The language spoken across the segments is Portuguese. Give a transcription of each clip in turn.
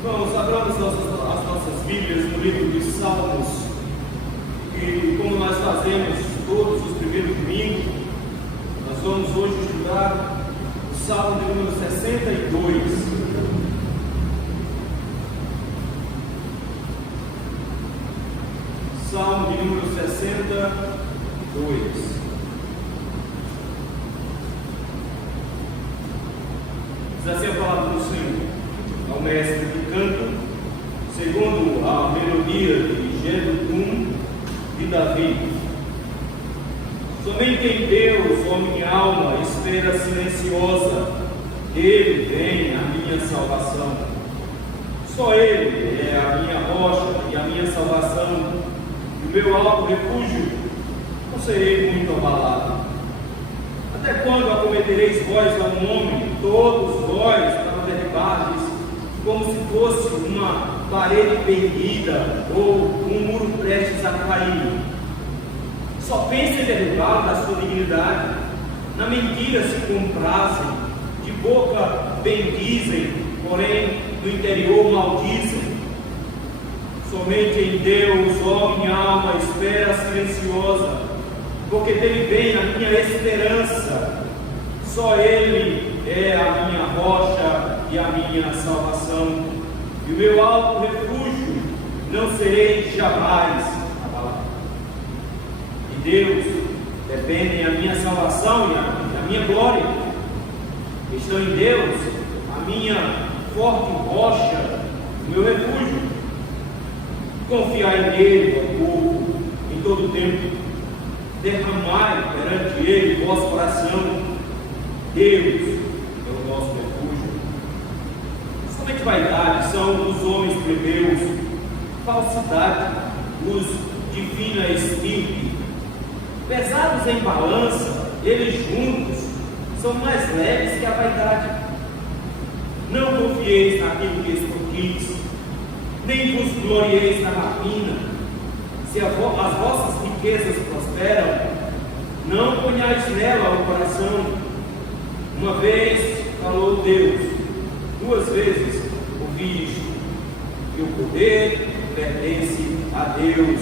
Vamos, abramos as nossas Bíblias no livro de Salmos, e como nós fazemos todos os primeiros domingos, nós vamos hoje estudar o Salmo de número 62. Salmo de número 62. Diz assim a palavra do Senhor ao mestre de canto, segundo a melodia de Jedutun de Davi. Somente em Deus, ó minha alma, espera silenciosa, Ele vem a minha salvação. Só Ele é a minha rocha e a minha salvação, e o meu alto refúgio. Não serei muito abalado. Até quando acometereis vós a um homem, todos vós para derribar-lhes, como se fosse uma parede perdida ou um muro prestes a cair? Só pensem em derrubá-lo da sua dignidade. Na mentira se comprazem, de boca bendizem, porém no interior maldizem. Somente em Deus, ó minha alma, espera silenciosa, porque dele vem a minha esperança. Só Ele é a minha rocha e a minha salvação, e o meu alto refúgio. Não serei jamais abalado. De Deus dependem a minha salvação e a minha glória. Estão em Deus a minha forte rocha, o meu refúgio. Confiai nele, ó povo, em todo o tempo. Derramai perante Ele vosso coração. Deus é o nosso refúgio. Somente vaidade são os homens plebeus, falsidade os divina estirpe. Pesados em balança, eles juntos são mais leves que a vaidade. Não confieis naquilo que extorquis, nem vos glorieis na rapina. Se as vossas riquezas prosperam, não ponhais nela o coração. Uma vez falou Deus, duas vezes ouvi isto, que o poder pertence a Deus,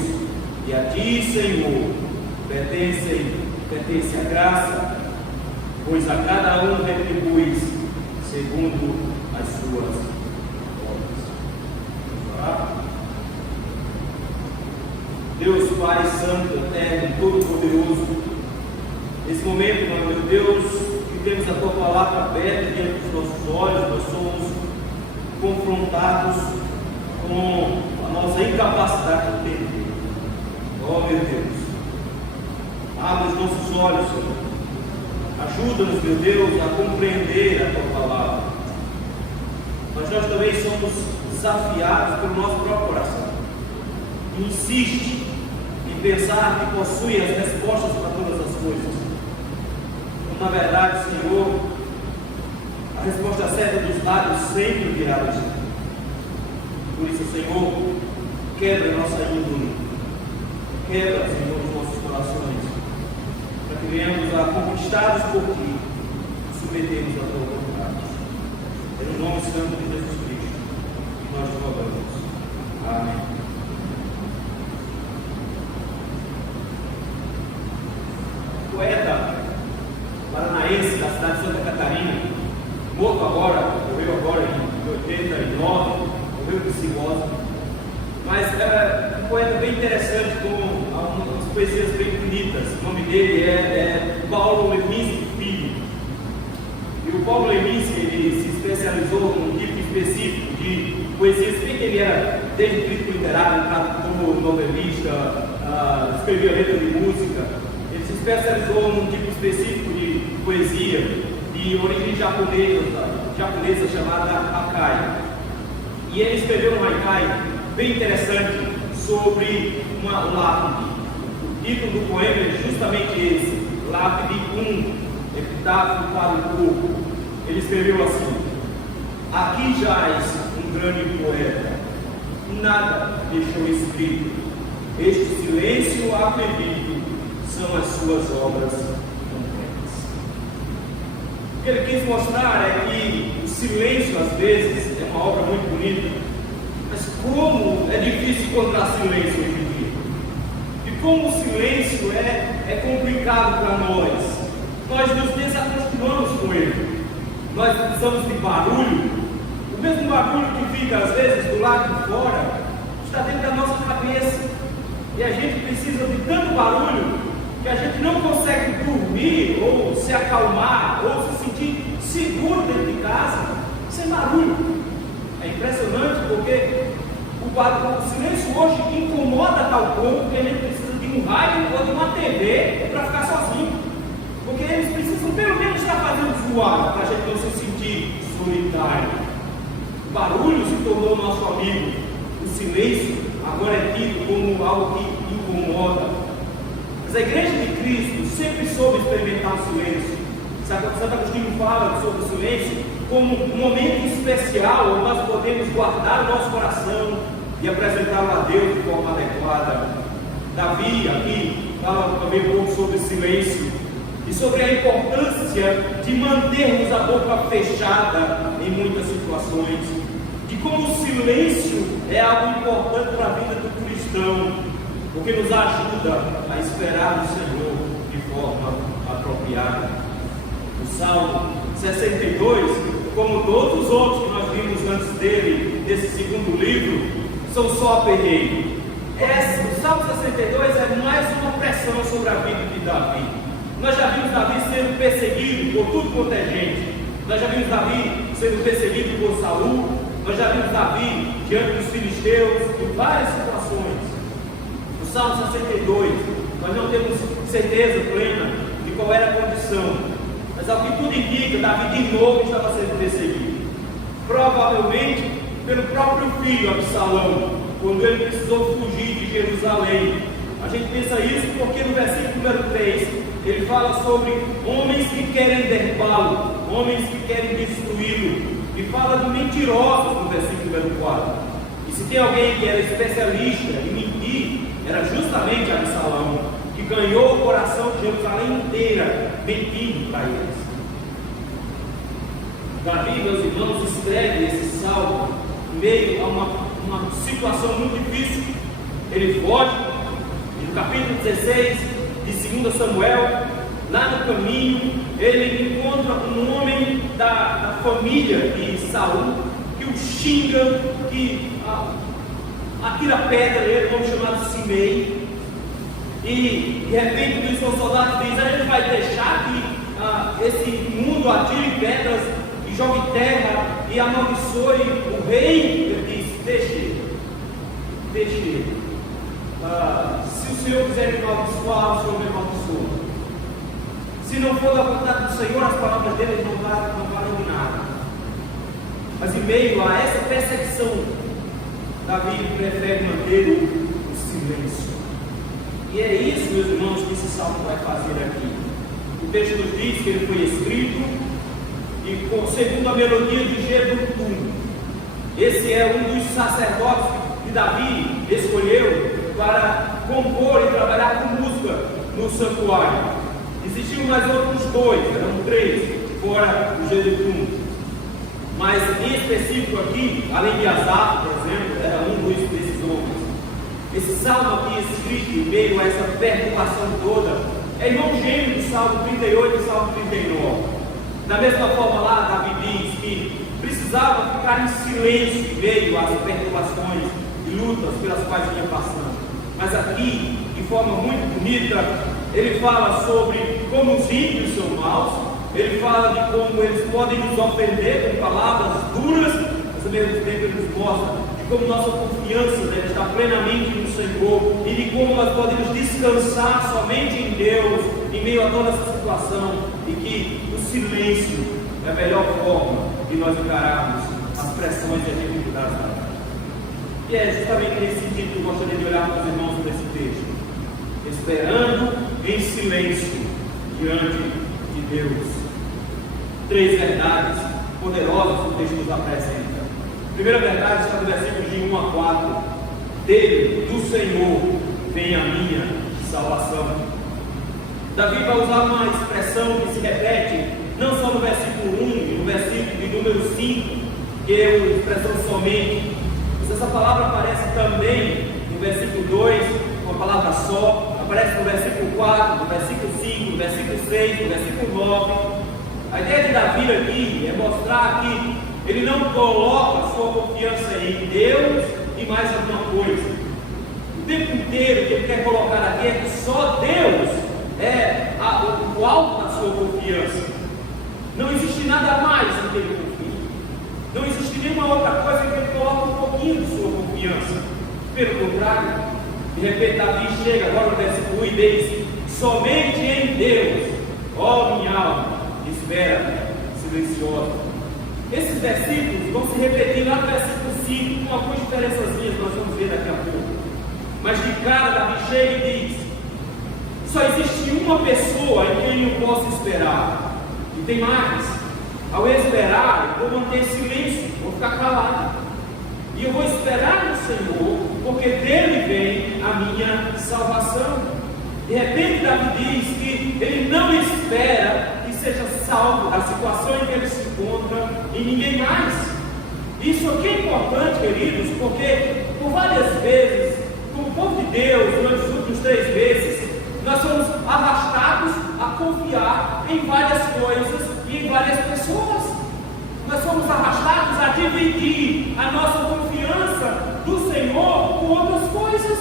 e a ti, Senhor, pertence a graça, pois a cada um retribuis segundo as suas obras. Deus Pai Santo, Eterno, Todo-Poderoso, nesse momento, meu Deus, que temos a Tua Palavra aberta diante dos nossos olhos, nós somos confrontados com a nossa incapacidade de entender. Oh, meu Deus, abre os nossos olhos, Senhor. Ajuda-nos, meu Deus, a compreender a Tua Palavra. Mas nós também somos desafiados pelo nosso próprio coração, que insiste em pensar que possui as respostas para todas as coisas. Na verdade, Senhor, a resposta certa dos lábios sempre virá do Senhor. Por isso, Senhor, quebra a nossa índole, quebra, Senhor, os nossos corações, para que venhamos a conquistados por Ti, submetermos a Tua vontade. É no nome santo de Jesus Cristo que nós te rogamos. Amém. Poeta paranaense da cidade de Santa Catarina, morreu agora em 89, morreu de cirrose, mas era um poeta bem interessante, com algumas poesias bem bonitas. O nome dele é Paulo Leminski Filho. E o Paulo Leminski, ele se especializou num tipo específico de poesias, bem que ele era desde crítico literário, tradutor, novelista, escrevia letra de música. Ele se especializou num tipo específico de poesia de origem japonesa chamada Haikai. E ele escreveu um Haikai bem interessante sobre uma lápide. O título do poema é justamente esse: Lápide 1, Epitáfio para o Corpo. Ele escreveu assim: aqui jaz um grande poeta, nada deixou escrito, este silêncio acredito são as suas obras completas. O que ele quis mostrar é que o silêncio, às vezes, é uma obra muito bonita, mas como é difícil encontrar silêncio hoje em dia. E como o silêncio é complicado para nós. Nós nos desacostumamos com ele. Nós precisamos de barulho. O mesmo barulho que fica às vezes do lado de fora está dentro da nossa cabeça. E a gente precisa de tanto barulho que a gente não consegue dormir ou se acalmar ou se sentir seguro dentro de casa sem barulho. É impressionante porque o silêncio hoje incomoda a tal ponto que a gente precisa de um rádio ou de uma TV para ficar sozinho. Porque eles precisam pelo menos estar fazendo zoada para a gente não se sentir solitário. O barulho se tornou nosso amigo. O silêncio agora é tido como algo que incomoda. Mas a igreja de Cristo sempre soube experimentar o silêncio. Santo Agostinho fala sobre o silêncio como um momento especial onde nós podemos guardar o nosso coração e apresentá-lo a Deus de forma adequada. Davi aqui fala também um pouco sobre silêncio e sobre a importância de mantermos a boca fechada em muitas situações, de como o silêncio é algo importante para a vida do cristão, porque nos ajuda a esperar no Senhor de forma apropriada. O Salmo 62, como todos os outros que nós vimos antes dele, desse segundo livro, são só perreio. O Salmo 62 é mais uma pressão sobre a vida de Davi. Nós já vimos Davi sendo perseguido por tudo quanto é gente. Nós já vimos Davi sendo perseguido por Saul. Nós já vimos Davi diante dos filisteus em várias situações. No Salmo 62, nós não temos certeza plena de qual era a condição, mas ao que tudo indica, Davi de novo estava sendo perseguido. Provavelmente pelo próprio filho Absalão, quando ele precisou fugir de Jerusalém. A gente pensa isso porque no versículo número 3 ele fala sobre homens que querem derrubá-lo, homens que querem destruí-lo, e fala de mentirosos no versículo número 4. E se tem alguém que era especialista em mentir, era justamente Absalão, que ganhou o coração de Jerusalém inteira mentindo para eles. Davi, meus irmãos, escreve esse salmo em meio a uma situação muito difícil. Ele foge, e no capítulo 16 de 2 Samuel, lá no caminho, ele encontra um homem da família de Saul, que o xinga, que atira pedra nele, um homem chamado Simei. E de repente os seus soldados dizem: a gente vai deixar que esse mundo atire pedras e jogue terra e amaldiçoe o rei? Ele diz: deixe ele. Se o Senhor quiser me amaldiçoar, o Senhor me amaldiçoa. Se não for da vontade do Senhor, as palavras dele não valem de nada. Mas em meio a essa perseguição, Davi prefere manter o silêncio. E é isso, meus irmãos, que esse salmo vai fazer aqui. O texto nos diz que ele foi escrito e segundo a melodia de Jedutum. Esse é um dos sacerdotes que Davi escolheu para compor e trabalhar com música no santuário. Existiam mais outros dois, eram 3, fora o Jedutum. Mas em específico aqui, além de Asaf, por exemplo, era um desses homens. Esse salmo aqui escrito em meio a essa perturbação toda é irmão gêmeo do Salmo 38 e Salmo 39. Da mesma forma lá, Davi diz que precisava ficar em silêncio em meio às perturbações e lutas pelas quais vinha passando. Mas aqui, de forma muito bonita, ele fala sobre como os ímpios são maus, ele fala de como eles podem nos ofender com palavras duras, mas ao mesmo tempo ele nos mostra de como nossa confiança deve estar plenamente no Senhor e de como nós podemos descansar somente em Deus em meio a toda essa situação, e que o silêncio é a melhor forma de nós encararmos as pressões e as dificuldades da vida. E é justamente nesse sentido que eu gostaria de olhar para os irmãos desse texto, esperando em silêncio diante de Deus. 3 verdades poderosas que o texto nos apresenta. A primeira verdade está no versículo de 1 a 4. Dele, do Senhor, vem a minha salvação. Davi vai usar uma expressão que se repete não só no versículo 1 e no versículo de número 5, que é a expressão somente. Mas essa palavra aparece também no versículo 2, uma palavra só, aparece no versículo 4, no versículo 5, no versículo 6, no versículo 9. A ideia de Davi aqui é mostrar que ele não coloca sua confiança em Deus e mais alguma coisa. O tempo inteiro que ele quer colocar aqui é que só Deus é o alto da sua confiança. Não existe nada mais em que ele confia. Não existe nenhuma outra coisa em que ele coloca um pouquinho de sua confiança. Pelo contrário, de repente Davi chega agora no versículo 1 e diz: somente em Deus, ó minha alma, espera silenciosa. Esses versículos vão se repetir lá no versículo 5, com algumas diferençazinhas que nós vamos ver daqui a pouco. Mas de cara Davi chega e diz: só existe uma pessoa em quem eu posso esperar. E tem mais: ao esperar, eu vou manter silêncio, vou ficar calado. E eu vou esperar no Senhor, porque dele vem a minha salvação. De repente Davi diz que ele não espera que seja salvo da situação em que ele se encontra e ninguém mais. Isso aqui é importante, queridos, porque por várias vezes, como povo de Deus, durante os últimos 3 meses, nós somos arrastados a confiar em várias coisas e em várias pessoas. Nós somos arrastados a dividir a nossa confiança do Senhor com outras coisas.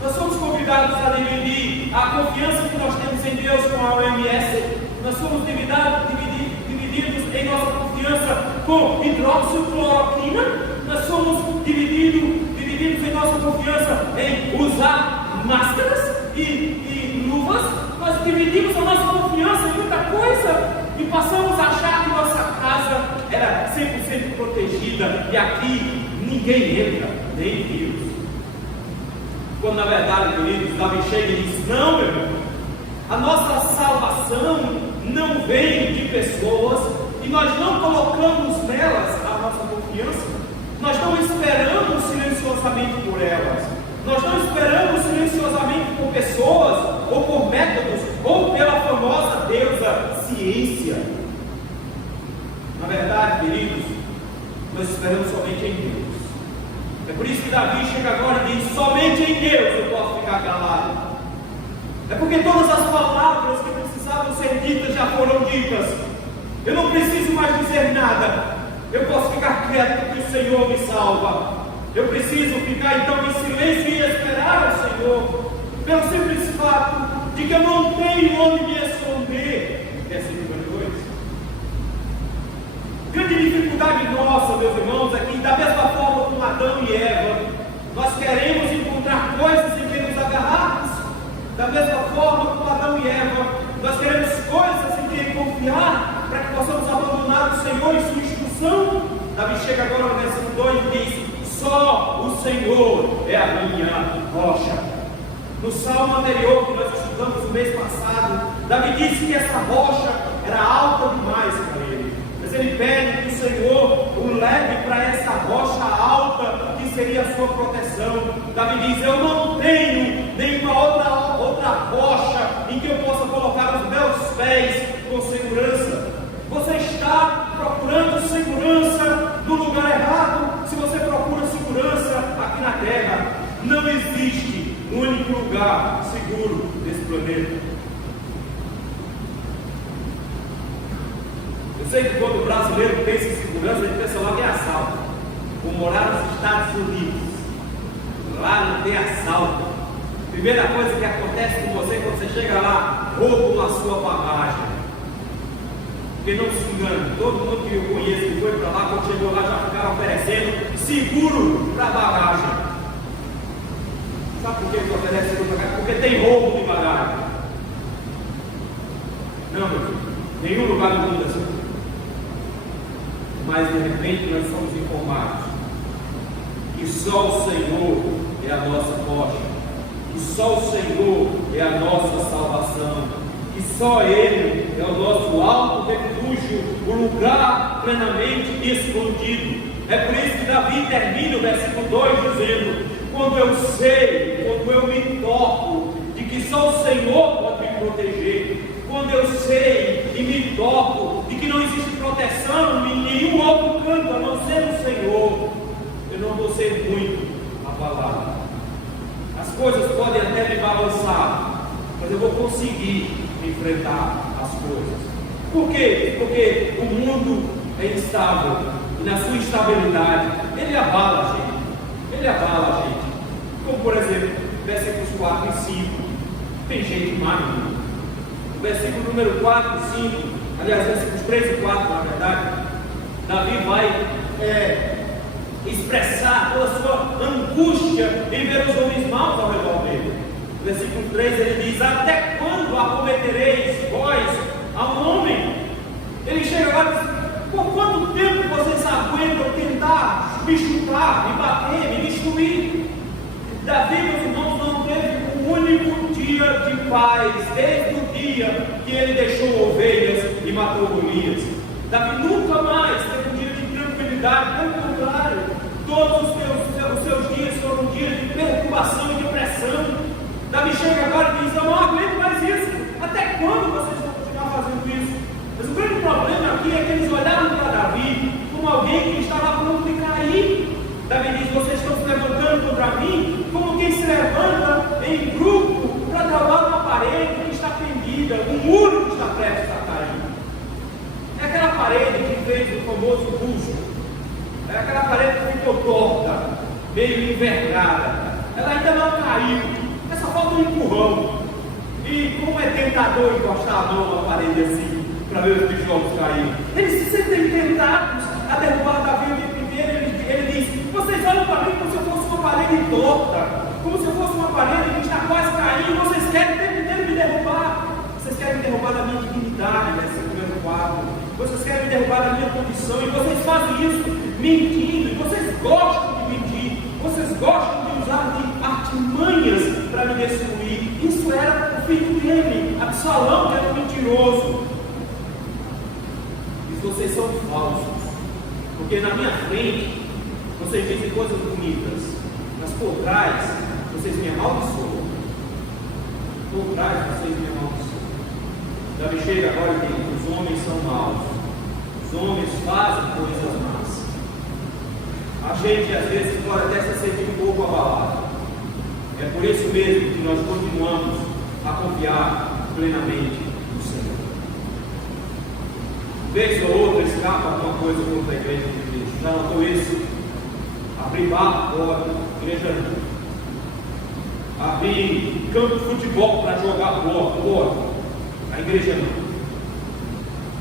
Nós somos convidados a dividir a confiança que nós temos em Deus com a OMS. Nós somos divididos em nossa confiança com hidroxicloroquina. Nós somos divididos em nossa confiança em usar máscaras e luvas. Nós dividimos a nossa confiança em muita coisa e passamos a achar que nossa casa era 100% protegida e aqui ninguém entra, nem vírus. Quando na verdade, queridos, Davi chega e diz: não, meu irmão, a nossa salvação não vem de pessoas e nós não colocamos nelas a nossa confiança. Nós não esperamos silenciosamente por elas. Nós não esperamos silenciosamente por pessoas ou por métodos ou pela famosa deusa ciência. Na verdade, queridos, nós esperamos somente em Deus. É por isso que Davi chega agora e diz: somente em Deus eu posso ficar calado. É porque todas as palavras que precisavam ser ditas já foram ditas. Eu não preciso mais dizer nada. Eu posso ficar quieto porque o Senhor me salva. Eu preciso ficar então em silêncio e esperar o Senhor, pelo simples fato de que eu não tenho onde me esconder. Versículo 2. Grande dificuldade nossa, meus irmãos, é que da mesma forma como Adão e Eva, nós queremos encontrar coisas em que nos agarrarmos. Da mesma forma como Adão e Eva, nós queremos coisas em que confiar para que possamos abandonar o Senhor e sua instrução. Davi chega agora no versículo 2 e diz: só o Senhor é a minha rocha. No salmo anterior que nós estudamos no mês passado, Davi disse que essa rocha era alta demais para ele. Mas ele pede que o Senhor o leve para essa rocha alta, que seria a sua proteção. Davi diz: eu não tenho nenhuma outra rocha em que eu possa colocar os meus pés com segurança. Você está procurando segurança no lugar errado. Se você procura segurança aqui na terra, não existe um único lugar seguro nesse planeta. Eu sei que quando o brasileiro pensa em segurança, ele pensa logo em assalto. Vou morar nos Estados Unidos, lá não tem assalto. Primeira coisa que acontece com você quando você chega lá, roubam a sua bagagem. Porque não se engane, todo mundo que eu conheço que foi para lá, quando chegou lá já ficaram oferecendo seguro para bagagem. Sabe por que eles oferecem seguro para bagagem? Porque tem roubo de bagagem. Não, meu filho, nenhum lugar do mundo é seguro. Mas de repente nós somos informados que só o Senhor é a nossa rocha, que só o Senhor é a nossa salvação, que só Ele é o nosso alto refúgio, o lugar plenamente escondido. É por isso que Davi termina o versículo 2 dizendo: quando eu sei, quando eu me toco de que só o Senhor pode me proteger, quando eu sei e me toco de que não existe proteção em nenhum outro canto a não ser no Senhor, eu não vou ser muito abalado. As coisas podem até me balançar, mas eu vou conseguir enfrentar as coisas. Por quê? Porque o mundo é instável e na sua instabilidade ele abala a gente. Ele abala a gente. Como por exemplo, versículos 4 e 5. Tem gente maligna. O versículo número 4 e 5, aliás, versículos 3 e 4, na verdade, Davi vai expressar toda a sua angústia em ver os homens maus ao redor dele. No versículo 3 ele diz: até quando acometereis vós a um homem? Ele chega lá e diz: por quanto tempo vocês aguentam tentar me chutar, me bater, me destruir? Davi, meus irmãos, não teve um único dia de paz desde o dia que ele deixou ovelhas e matou Golias. Davi nunca mais teve um dia de tranquilidade, pelo contrário, todos os seus dias foram dias de preocupação e de pressão. Davi chega agora e diz: eu não aguento mais isso. Até quando vocês vão continuar fazendo isso? Mas o grande problema aqui é que eles olharam para Davi como alguém que estava pronto de cair. Davi diz: vocês estão se levantando contra mim como quem se levanta em grupo para derrubar uma parede que está pendida, um muro que está prestes a cair. É aquela parede que fez o famoso busto. É aquela parede que ficou torta, meio envergada. Ela ainda não caiu, essa falta um empurrão. E como é tentador encostar a mão na parede assim, para ver os tijolos caírem. Eles se sentem tentados a derrubar Davi de primeiro. Ele diz: vocês olham para mim como se eu fosse uma parede torta, como se eu fosse uma parede que está quase caindo. Vocês querem primeiro me derrubar. Vocês querem me derrubar da minha dignidade, versículo 4. Vocês querem me derrubar da minha condição. E vocês fazem isso mentindo. E vocês gostam de mentir. Vocês gostam de usar de artimanhas para me destruir. Isso era o filho dele, Absalão, que era um mentiroso. E vocês são falsos, porque na minha frente vocês dizem coisas bonitas, mas por trás vocês me amaldiçoam. Por trás vocês me amaldiçoam. Davi chega agora e diz: os homens são maus, os homens fazem coisas más. A gente às vezes pode até se sentir um pouco abalado. É por isso mesmo que nós continuamos a confiar plenamente no Senhor. Vez ou outra escapa alguma coisa contra a igreja de Cristo. Já notou isso? Abrir bar fora, igreja não. Abrir campo de futebol para jogar bola fora, a igreja não.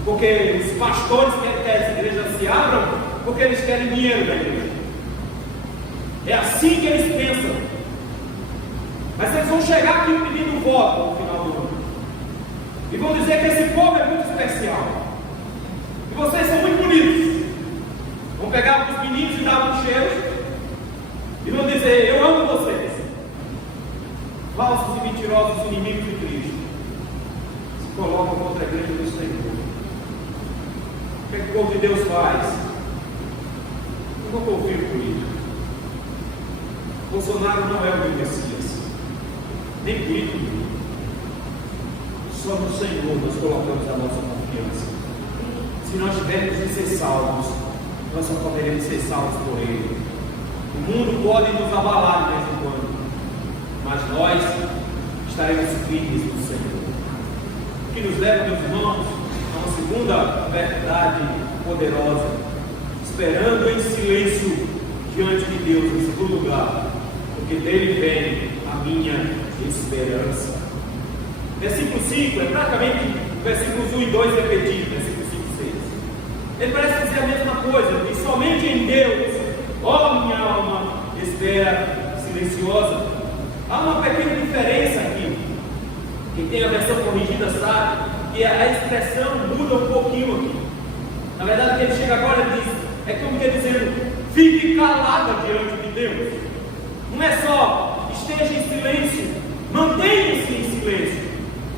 Porque os pastores querem que as igrejas se abram, porque eles querem dinheiro da igreja. É assim que eles pensam. Mas eles vão chegar aqui pedindo voto no final do ano. E vão dizer que esse povo é muito especial. E vocês são muito bonitos. Vão pegar os meninos e dar um cheiro. E vão dizer: eu amo vocês. Falsos e mentirosos inimigos de Cristo se colocam contra a igreja do Senhor. O que é que o povo de Deus faz? Eu não confio político. Bolsonaro não é o meu Messias, nem político. Só no Senhor nós colocamos a nossa confiança. Se nós tivermos de ser salvos, nós só poderemos ser salvos por Ele. O mundo pode nos abalar de vez em quando, mas nós estaremos firmes no Senhor. O que nos leva, meus irmãos, a uma segunda verdade poderosa: esperando em silêncio diante de Deus, em segundo lugar, porque dele vem a minha esperança. Versículo 5 é praticamente versículos 1 e 2 repetidos, versículo 5 e 6. Ele parece dizer a mesma coisa: e somente em Deus, ó minha alma, espera silenciosa. Há uma pequena diferença aqui. Quem tem a versão corrigida sabe que a expressão muda um pouquinho aqui. Na verdade, o que ele chega agora e diz, é como que ele dizendo: fique calada diante de Deus. Não é só esteja em silêncio, mantenha-se em silêncio.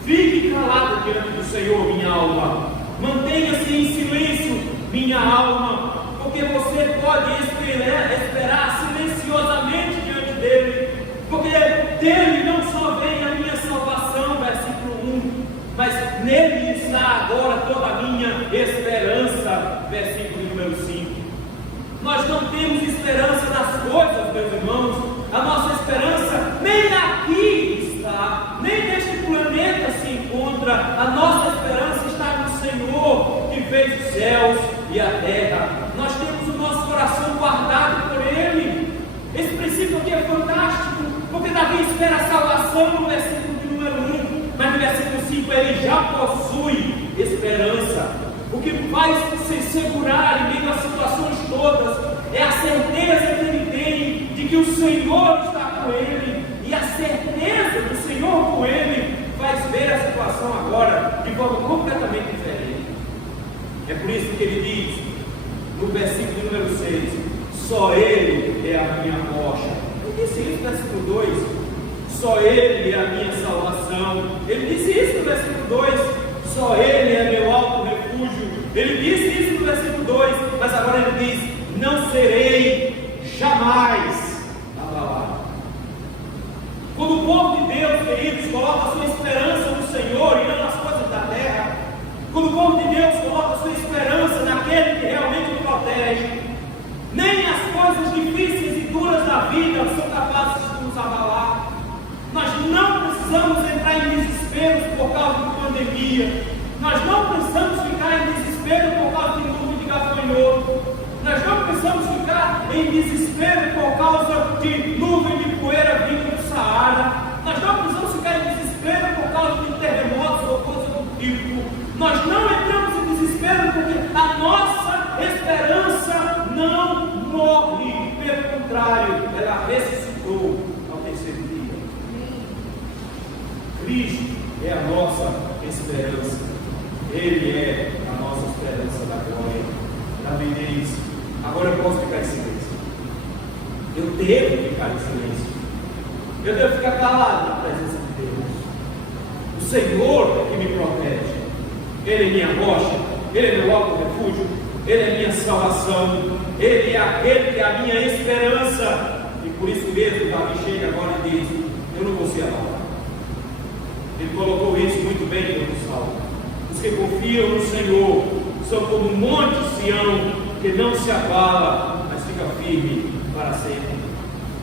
Fique calada diante do Senhor, minha alma. Mantenha-se em silêncio, minha alma, porque você pode esperar silenciosamente diante dele, porque dele não só vem a minha salvação, versículo 1, mas nele está agora toda a minha esperança. temos esperança nas coisas, meus irmãos. A nossa esperança nem aqui está, nem neste planeta se encontra. A nossa esperança está no Senhor, que fez os céus e a terra. Nós temos o nosso coração guardado por Ele. Esse princípio aqui é fantástico, porque Davi espera a salvação no versículo de número 1, mas no versículo 5 ele já possui esperança. O que faz se segurar em meio às situações todas é a certeza que ele tem de que o Senhor está com ele, e a certeza do Senhor com ele faz ver a situação agora de forma completamente diferente. É por isso que ele diz no versículo número 6: só Ele é a minha rocha. Ele disse isso no versículo 2: só Ele é a minha salvação. Ele disse isso no versículo 2: só Ele é meu alto refúgio. Ele disse isso no versículo 2, mas agora ele diz: não serei jamais abalado. Quando o povo de Deus, queridos, coloca a sua esperança no Senhor e não nas coisas da terra, quando o povo de Deus coloca a sua esperança naquele que realmente o protege, nem as coisas difíceis e duras da vida são capazes de nos abalar. Nós não precisamos entrar em desespero por causa de pandemia. Nós não precisamos ficar em desespero por causa de número de gafanhoto. Nós não precisamos ficar em desespero por causa de nuvem de poeira vindo do Saara. Nós não precisamos ficar em desespero por causa de terremotos ou coisa do tipo. Nós não entramos em desespero porque a nossa esperança não morre. Pelo contrário, ela ressuscitou ao terceiro dia. Cristo é a nossa esperança. Ele é a nossa esperança da glória. Davi diz: agora eu posso ficar em silêncio. Eu devo ficar em silêncio. Eu devo ficar calado na presença de Deus. O Senhor é que me protege. Ele é minha rocha, Ele é meu alto refúgio, Ele é minha salvação, Ele é aquele que é a minha esperança. E por isso mesmo Davi chega agora e diz: eu não vou ser abalado. Ele colocou isso muito bem no Salmo. Os que confiam no Senhor são como um monte Sião, que não se abala, mas fica firme para sempre.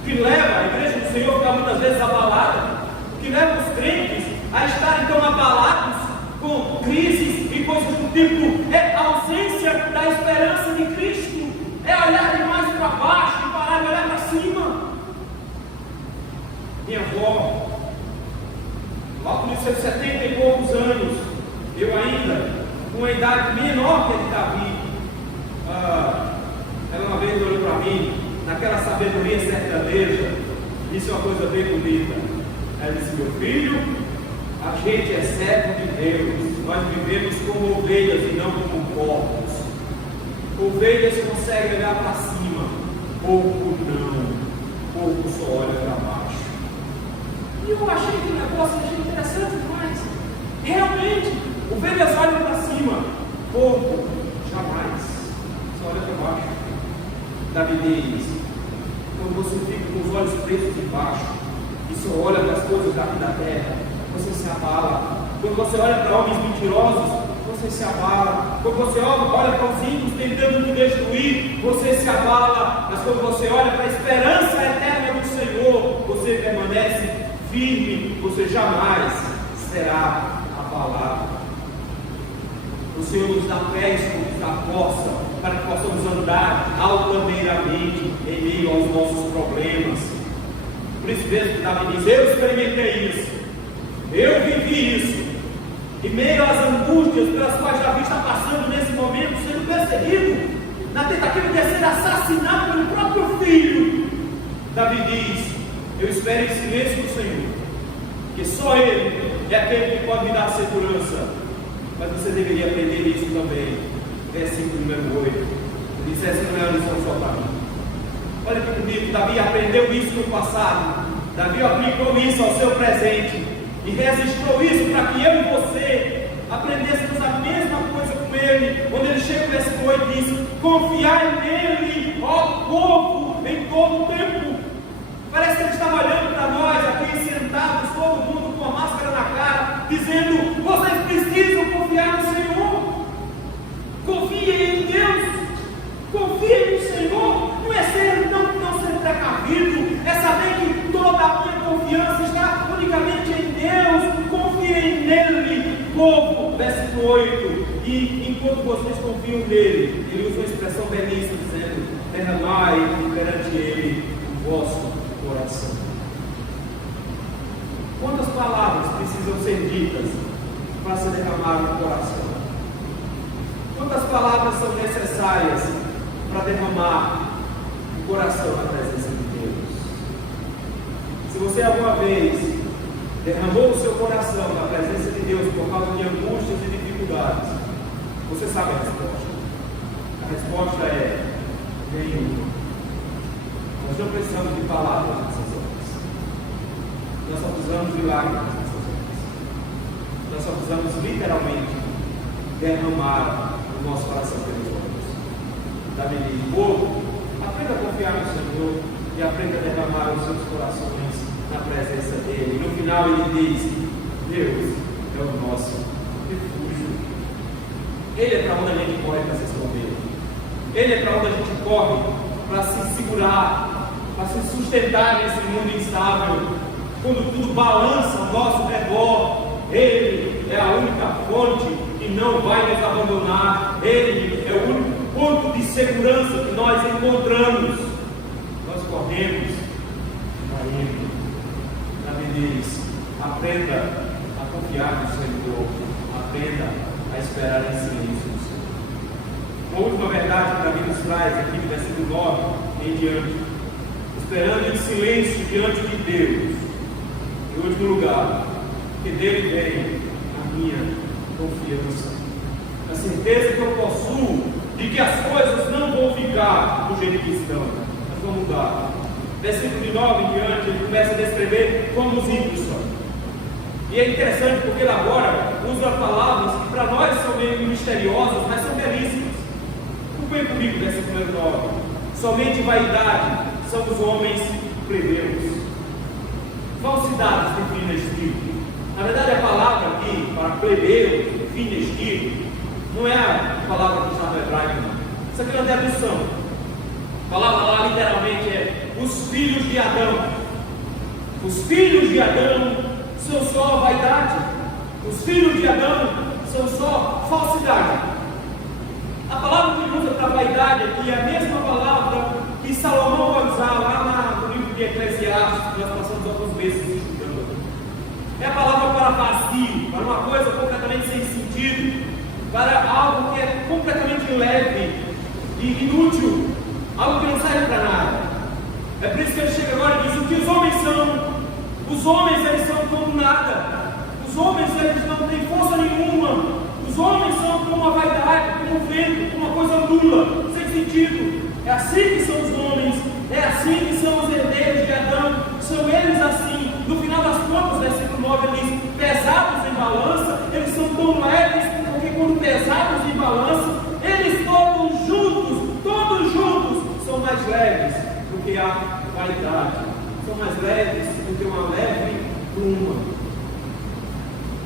O que leva a igreja do Senhor a ficar muitas vezes abalada, o que leva os crentes a estarem tão abalados com crises e coisas do tipo, é a ausência da esperança de Cristo, é olhar demais para baixo e parar de olhar para cima. Minha avó, lá por seus 70 e poucos anos, eu ainda, com uma idade menor que a de Davi, ela uma vez olhou para mim, naquela sabedoria sertaneja, disse uma coisa bem bonita. Ela disse: meu filho, a gente é servo de Deus, nós vivemos como ovelhas e não como porcos. Ovelhas conseguem olhar para cima, porco não, porco só olha para baixo. E eu achei que o negócio interessante demais. Realmente, ovelhas olham para cima, porco jamais, só olha para baixo. Davi diz: quando você fica com os olhos presos embaixo e só olha para as coisas daqui da terra, você se abala. Quando você olha para homens mentirosos, você se abala. Quando você olha para os ímpios tentando te destruir, você se abala. Mas quando você olha para a esperança eterna do Senhor, você permanece firme, você jamais será abalado. O Senhor nos dá pés, nos dá força, para que possamos andar altaneiramente em meio aos nossos problemas. Por isso mesmo, Davi diz: eu experimentei isso, eu vivi isso. Em meio às angústias pelas quais Davi está passando nesse momento, sendo perseguido, na tentativa de ser assassinado pelo próprio filho, Davi diz: eu espero em silêncio do Senhor, que só Ele é aquele que pode me dar segurança. Mas você deveria aprender isso também. Versículo número 8. Ele diz: essa não é a lição só para mim. Olha que bonito, Davi aprendeu isso no passado. Davi aplicou isso ao seu presente e registrou isso para que eu e você aprendêssemos a mesma coisa com ele. Quando ele chega no versículo 8 e diz: confiai nele, ó povo, em todo o tempo. Parece que ele estava olhando para nós aqui sentados, todo mundo com a máscara na cara, dizendo: vocês precisam confiar no Senhor. Confiem em Deus, confiem no Senhor. Não é povo, versículo 8, e enquanto vocês confiam nele, ele usa uma expressão belíssima, dizendo: derramai perante ele o vosso coração. Quantas palavras precisam ser ditas para se derramar no coração? Quantas palavras são necessárias para derramar o coração na presença de Deus? Se você alguma vez derramou o seu coração na presença de Deus por causa de angústias e dificuldades, você sabe a resposta. A resposta é: nenhuma. Nós não precisamos de palavras nessas horas. Nós só precisamos de lágrimas nessas horas. Nós só precisamos literalmente derramar o nosso coração pelos olhos. Davi diz: povo, aprenda a confiar no Senhor e aprenda a derramar os seus corações na presença dele. E no final ele diz: Deus é o nosso refúgio. Ele é para onde a gente corre para se esconder. Ele é para onde a gente corre para se segurar, para se sustentar nesse mundo instável. Quando tudo balança ao nosso redor, ele é a única fonte que não vai nos abandonar. Ele é o único ponto de segurança que nós encontramos. Nós corremos para ele. Diz: aprenda a confiar no Senhor, aprenda a esperar em silêncio no Senhor. Uma última verdade que Davi nos traz aqui no versículo 9 em diante: esperando em silêncio diante de Deus. Em último lugar, que dele vem a minha confiança, a certeza que eu possuo de que as coisas não vão ficar do jeito que estão, mas vão mudar. Versículo de 9 em diante, ele começa a descrever como os ímpios são. E é interessante porque ele agora usa palavras que para nós são meio misteriosas, mas são belíssimas. Acompanhe comigo, versículo 9. Somente vaidade são os homens plebeus. Falsidades de fino estilo. Na verdade, a palavra aqui, para plebeu, fino estilo, não é a palavra que está no hebraico, não. Isso aqui é uma tradução. A palavra lá literalmente é os filhos de Adão. Os filhos de Adão são só vaidade. Os filhos de Adão são só falsidade. A palavra que ele usa para vaidade aqui é a mesma palavra que Salomão vai usar lá no livro de Eclesiastes, que nós passamos alguns meses estudando. É a palavra para vazio, para uma coisa completamente sem sentido, para algo que é completamente leve e inútil, algo que não serve para nada. É por isso que ele chega agora e diz: o que os homens são? Os homens, eles são como nada. Os homens, eles não têm força nenhuma. Os homens são como uma vaidade, como um vento, como uma coisa nula, sem sentido. É assim que são os homens. É assim que são os herdeiros de Adão. São eles assim. No final das contas, versículo 9 ele diz: pesados em balança. Eles são tão leves, porque quando pesados em balança, eles todos juntos são mais leves do que a vaidade. São mais leves do que uma leve pluma.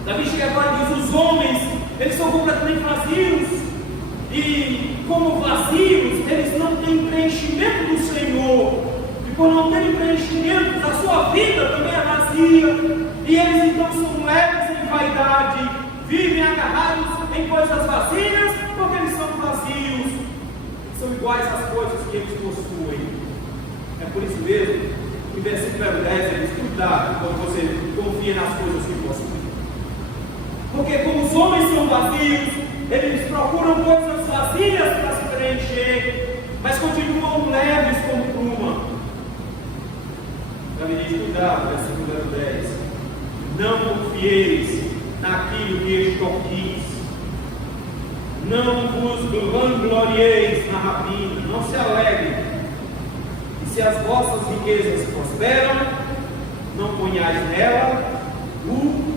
Davi chega agora e diz: os homens, eles são completamente vazios. E como vazios, eles não têm preenchimento do Senhor. E por não terem preenchimento, a sua vida também é vazia. E eles então são leves em vaidade, vivem agarrados em coisas vazias, porque eles são vazios. São iguais às coisas que eles possuem. É por isso mesmo que o versículo 10 ele diz: cuidado quando você confia nas coisas que possui. Porque como os homens são vazios, eles procuram coisas vazias para se preencher, mas continuam leves como pluma. Davi diz: cuidado, versículo 10. Não confieis naquilo que extorquis. Não vos vanglorieis na rapina, não se alegrem. E se as vossas riquezas prosperam, não ponhais nela o.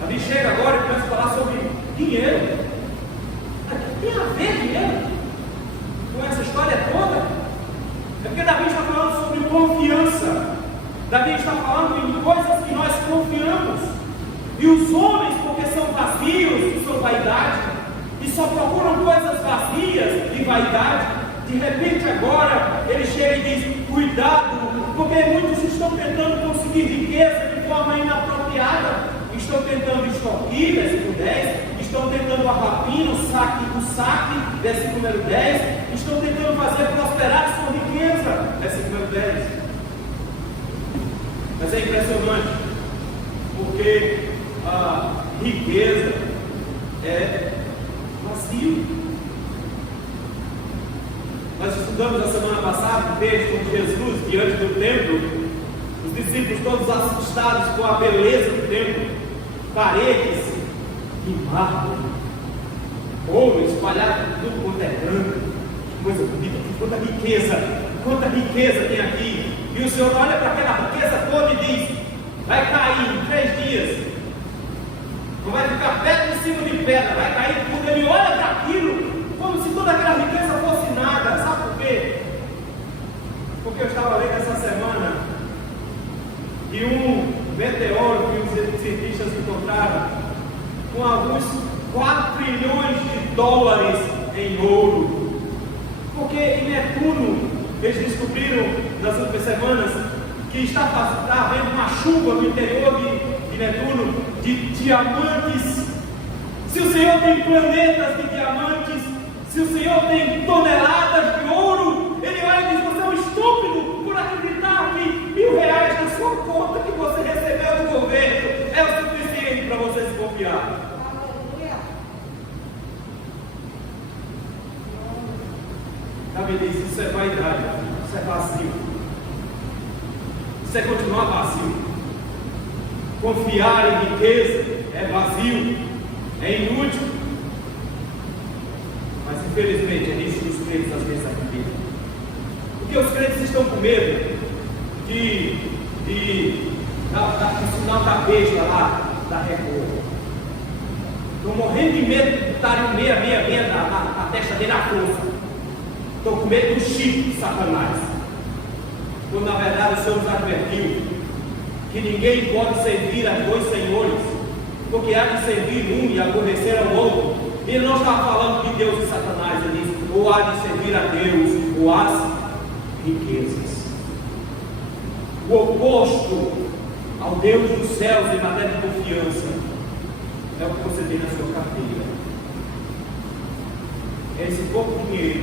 Davi chega agora e começa a falar sobre dinheiro. Tem a ver dinheiro com essa história toda? É porque Davi está falando sobre confiança. Davi está falando em coisas que nós confiamos. E os homens, porque são vazios, são vaidade, e só procuram coisas vazias e vaidade, de repente agora ele chega e diz: cuidado porque muitos estão tentando conseguir riqueza de forma inapropriada, estão tentando extorquir, versículo 10, estão tentando a rapina, o saque, versículo número 10, estão tentando fazer prosperar sua riqueza, versículo número 10. Mas é impressionante, porque a riqueza é vazio. Nós estudamos a semana passada um texto de Jesus diante do templo, os discípulos todos assustados com a beleza do templo, paredes de mármore, ouro espalhado por tudo quanto é canto, que coisa bonita, quanta riqueza tem aqui. E o Senhor olha para aquela riqueza toda e diz: vai cair em 3 dias, não vai ficar pedra em cima de pedra, vai cair tudo. Ele olha para aquilo como se toda aquela riqueza fosse nada. Sabe por quê? Porque eu estava lendo essa semana de um meteoro que os cientistas encontraram com alguns 4 trilhões de dólares em ouro. Porque em Netuno, eles descobriram nas últimas semanas que está havendo uma chuva no interior de Netuno de diamantes. Se o Senhor tem planetas de diamantes, se o Senhor tem toneladas de ouro, Ele olha e diz: você é um estúpido por acreditar que R$1.000 na sua conta que você recebeu do governo é o suficiente para você se confiar. Davi diz: isso é vaidade, isso é vazio, isso é continuar vazio. Confiar em riqueza é vazio, é inútil. Mas infelizmente é isso que os crentes às vezes acreditam. Porque os crentes estão com medo do sinal da besta lá da Record. Estão morrendo de medo de estarem um 666 na testa dele à força. Estão com medo do chip de Satanás. Quando na verdade o Senhor nos advertiu que ninguém pode servir a 2 senhores, porque há de servir um e aborrecer ao outro. Ele não está falando de Deus e Satanás, ele diz: ou há de servir a Deus, ou às riquezas. O oposto ao Deus dos céus em matéria de confiança é o que você tem na sua carteira. É esse pouco dinheiro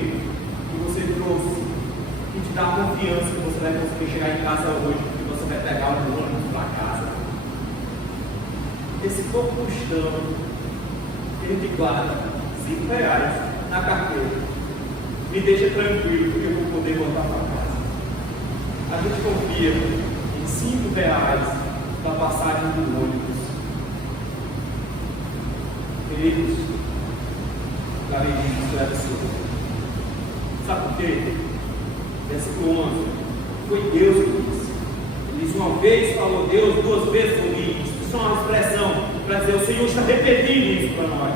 que você trouxe, que te dá confiança que você vai conseguir chegar em casa hoje, que você vai pegar um ônibus para casa. Esse pouco tostão ele te guarda R$5 na carteira, me deixa tranquilo, porque eu vou poder voltar para casa. A gente confia em R$5 da passagem do ônibus. Queridos, Davi diz: isso é absurdo. Sabe por quê? Versículo 11: foi Deus que disse. Ele diz: uma vez falou Deus, 2 vezes ouvi. Isso é uma expressão para dizer: o Senhor está repetindo isso para nós.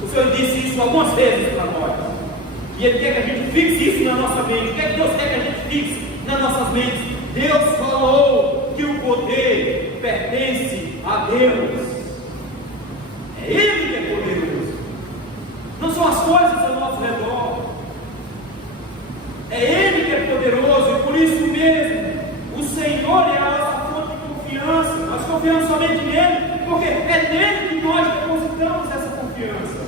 O Senhor disse isso algumas vezes para nós, e Ele quer que a gente fixe isso na nossa mente. O que é que Deus quer que a gente fixe nas nossas mentes? Deus falou que o poder pertence a Deus. É Ele que é poderoso, não são as coisas ao nosso redor. É Ele que é poderoso, e por isso mesmo o Senhor é a nossa fonte de confiança. Nós confiamos somente nele, porque é nele que nós depositamos essa confiança.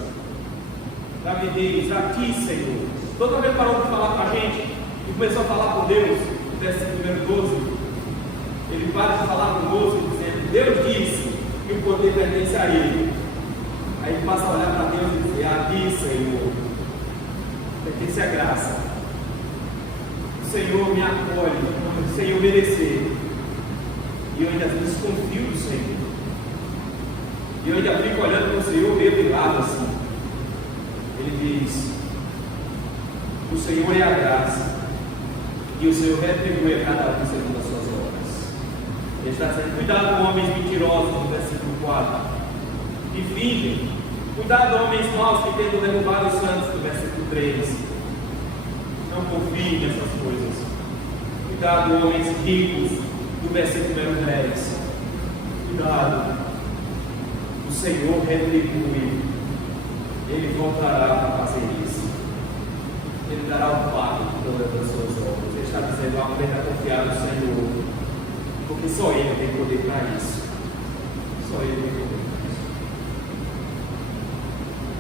Davi diz: a ti, Senhor. Toda vez parou de falar com a gente e começou a falar com Deus, no versículo número 12, ele para de falar conosco, dizendo: Deus disse que o poder pertence a Ele. Aí ele passa a olhar para Deus e dizer: a ti, Senhor, pertence a graça. O Senhor me acolhe sem eu merecer, e eu ainda desconfio do Senhor, e eu ainda fico olhando para o Senhor meio de lado assim. Ele diz: o Senhor é a graça, e o Senhor retribui a cada um segundo as suas obras. Ele está dizendo: cuidado com homens mentirosos, no versículo 4, que fingem. Cuidado, homens maus que tentam derrubar os santos, no versículo 3. Não confie nessas coisas. Cuidado, homens ricos, do versículo número 10. Cuidado, o Senhor retribui, Ele voltará para fazer isso. Ele dará o pago de todas as suas obras. Ele está está dizendo: aprenda a confiar no Senhor, porque só Ele tem poder para isso. Só Ele tem poder para isso.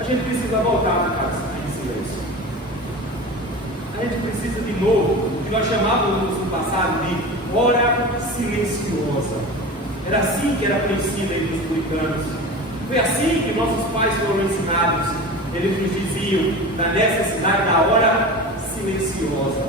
A gente precisa voltar a ficar em silêncio. A gente precisa de novo, o que nós chamávamos no passado de hora silenciosa. Era assim que era conhecida entre os puritanos. Foi assim que nossos pais foram ensinados. Eles nos diziam da necessidade da hora silenciosa.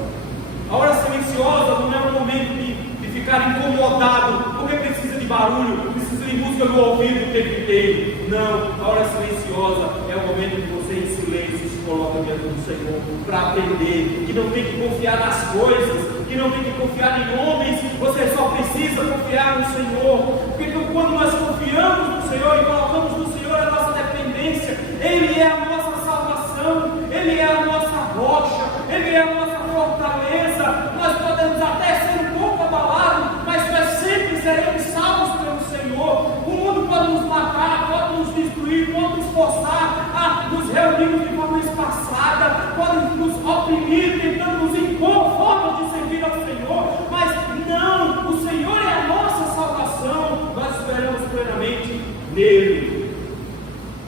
A hora silenciosa não é um momento de ficar incomodado, porque precisa de barulho, precisa de música no ouvido o tempo inteiro. Não, a hora silenciosa é o momento que você em silêncio se coloca diante do Senhor para aprender, que não tem que confiar nas coisas, que não tem que confiar em homens, você só precisa confiar no Senhor, porque quando nós confiamos no Senhor e colocamos no Senhor a nossa dependência, Ele é a nossa salvação, Ele é a nossa rocha, Ele é a nossa fortaleza. Nós podemos até ser um pouco abalados, mas nós sempre seremos salvos pelo Senhor. O mundo pode nos matar, pode nos destruir, pode nos forçar a nos reunirmos de forma espaçada, pode nos oprimir, tentando nos impor formas de servir ao Senhor, mas não, o Senhor é a nossa salvação. Nós esperamos plenamente nele,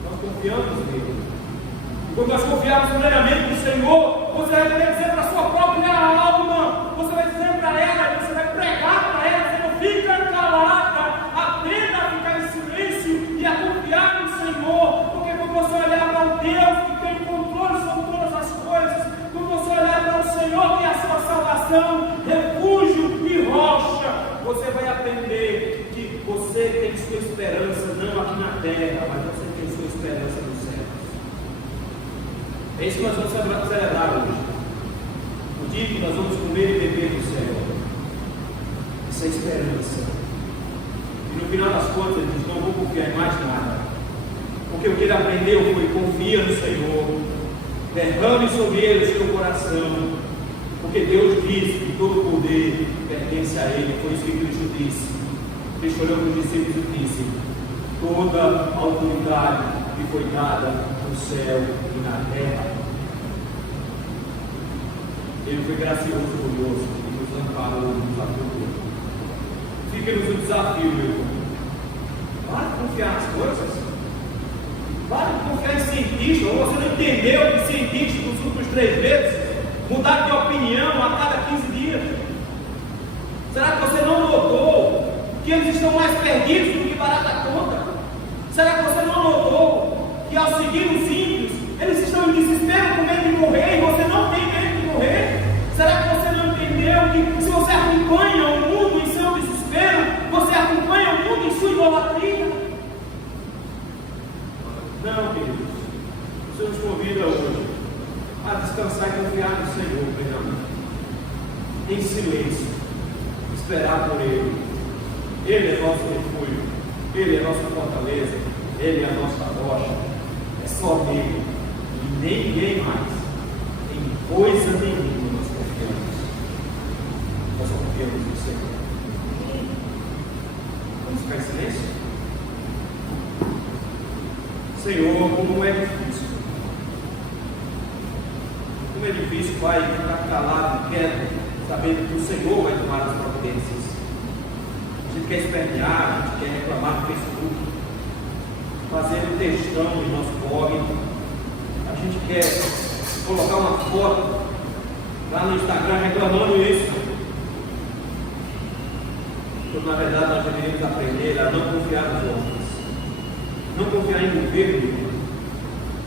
nós confiamos nele. Quando nós confiarmos plenamente no Senhor, você vai dizer para a sua própria alma, você vai dizer para ela, você vai pregar para ela, você não fica calada, aprenda a ficar em silêncio e a confiar no Senhor, porque quando você olhar para o Deus que tem controle sobre todas as coisas, quando você olhar para o Senhor que é a sua salvação, refúgio e rocha, você vai aprender que você tem sua esperança não aqui na terra, mas você tem sua esperança no céu. É isso que nós vamos celebrar hoje. O dia que nós vamos comer e beber no céu. Essa é a esperança. E no final das contas, ele diz: não vou confiar em mais nada. Porque o que ele aprendeu foi: confia no Senhor, derrame sobre ele o seu coração. Porque Deus disse que todo o poder pertence a Ele. Foi isso que Cristo disse. Cristo olhou para os discípulos e disse: toda a autoridade que foi dada no céu e na terra. Ele foi gracioso conosco e nos amparou, nos apoiou. Fica-nos o desafio, meu irmão. Para de confiar nas coisas. Para de confiar em cientistas. Ou você não entendeu que cientistas nos últimos 3 meses mudaram de opinião a cada 15 dias? Será que você não notou que eles estão mais perdidos do que barata conta? Será que você não notou que ao seguir os ímpios, eles estão em desespero com medo de morrer e você não tem medo de morrer? Será que você não entendeu que se você acompanha o mundo em seu desespero, você acompanha o mundo em sua idolatria? Não, queridos. O Senhor nos convida hoje a descansar e confiar no Senhor, primeiramente. Em silêncio, esperar por Ele. Ele é nosso refúgio, Ele é nossa fortaleza, Ele é a nossa rocha. É só nele e ninguém mais. Em coisa nenhuma nós confiamos. Nós só confiamos no Senhor. Vamos ficar em silêncio? Senhor, como é difícil. Como é difícil, Pai, ficar calado, quieto, sabendo que o Senhor vai tomar as providências. A gente quer espernear, a gente quer reclamar no Facebook, fazer um textão no nosso blog, a gente quer colocar uma foto lá no Instagram reclamando isso. Quando na verdade nós deveríamos aprender a não confiar nos homens, não confiar em governo,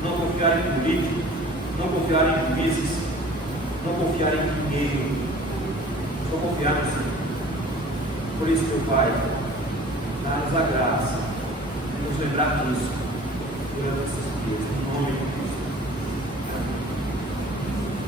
não confiar em político, não confiar em juízes, não confiar em dinheiro, só confiar no Senhor. Por isso, meu Pai, dá-nos a graça de nos lembrar disso durante esses dias, em nome